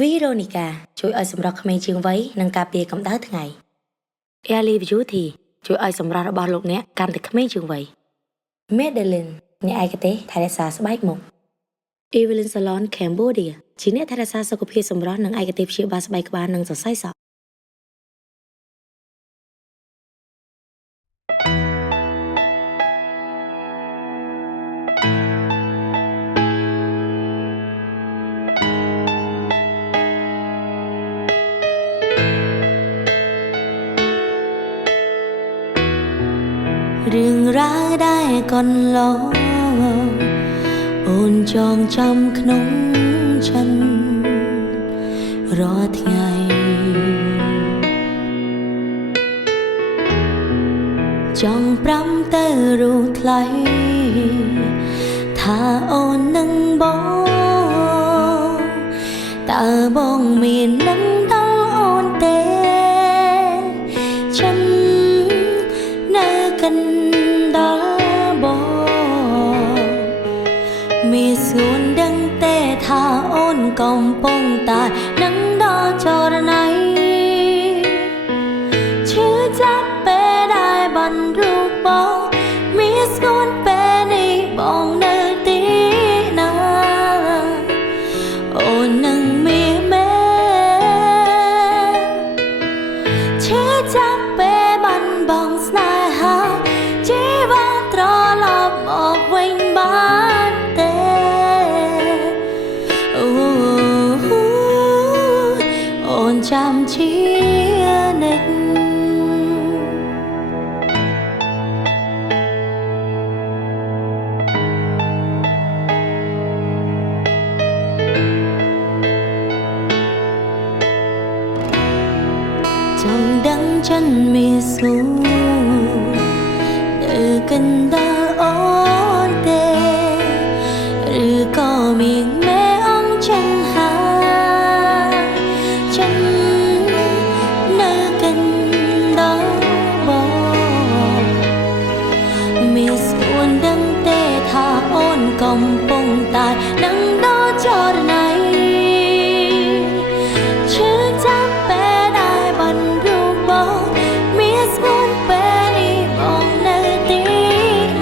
វីរ៉ូនីកាជួយឲ្យសម្រស់ក្មេងជាងវ័យនិងការពារកម្ដៅថ្ងៃ Ellie Beauty ជួយឲ្យសម្រស់របស់លោកអ្នកកាន់តែក្មេងជាងវ័យ Madeline អ្នកឯកទេសថែរក្សាស្បែកមុខ Evelyn Salon Cambodia ជាអ្នកថែរក្សាសុខភាពសម្រស់និងឯកទេសព្យាបាលស្បែកក្បាលនិងសរសៃសក់រឿងរ៉ាវដែលកន្លងអូនចងចាំក្នុងចិត្តរាល់ថ្ងៃចង់ប្រាំទៅរូបថ្លៃថាអូននឹងបងតើបងមាននឹងដល់អូនទេฉันនៅកណ្ដាលបងមានសួនដឹងទេថាអូនកំពុងតែនឹងដល់ចរណៃឈឺចាប់ពេលដែលបានរូបបងមានស្គនពេលនេះបងនៅទីណាអូននឹងមានមែនឈឺចាប់ពេលបានបងស្នេហាជីវិតត្រឡប់មកវិញបានទេអូនចាំជានិច្ចចង់ដឹងฉันមានសួរនៅកណ្ដាលអូនទេឬក៏មានមេអង្គចិនហាฉันនៅកណ្ដាលបងមានសួរដឹងទេថាអូនកំពុងតែនឹងដល់ចរណៃឈឺចាប់ពេលដែលបានរូបបងមានស្គនពេលនេះបងនៅទី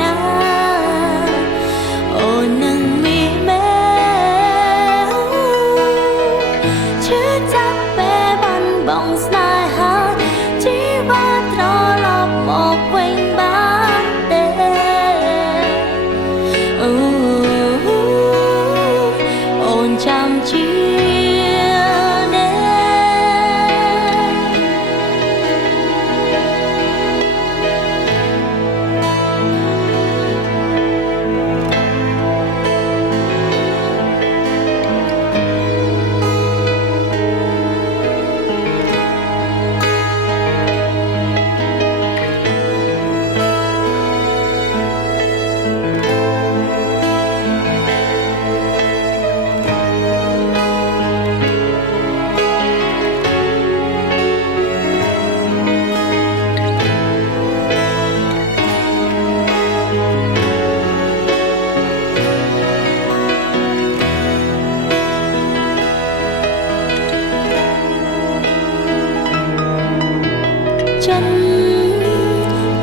ណាអូននឹងមានមែនឈឺចាប់ពេលបានបងស្នេហាជីវិតត្រឡប់មកវិញបានទេអូនចាំជានិច្ចฉัน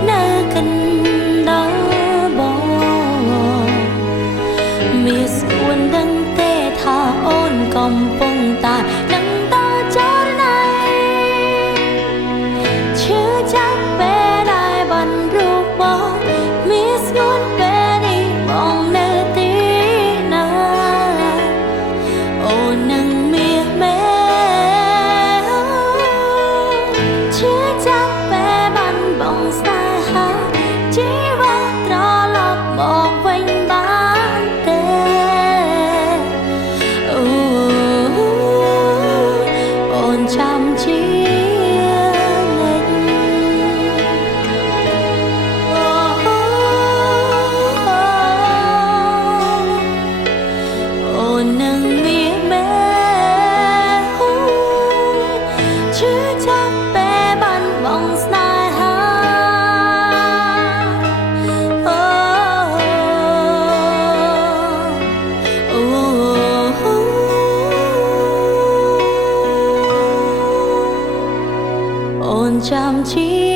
នៅកណ្ដាលបងមានសួនដឹងទេថាអូនកំពុងតែនឹងដល់ចរណៃឈឺចាប់ពេលដែលបានរូបបងមានស្គនពេលនេះបងនៅទីណាអូននឹងមានមែនឈឺចាប់ពេលបានបងស្នេហាជីវិតត្រឡប់មកវិញបានទេ ចាំជី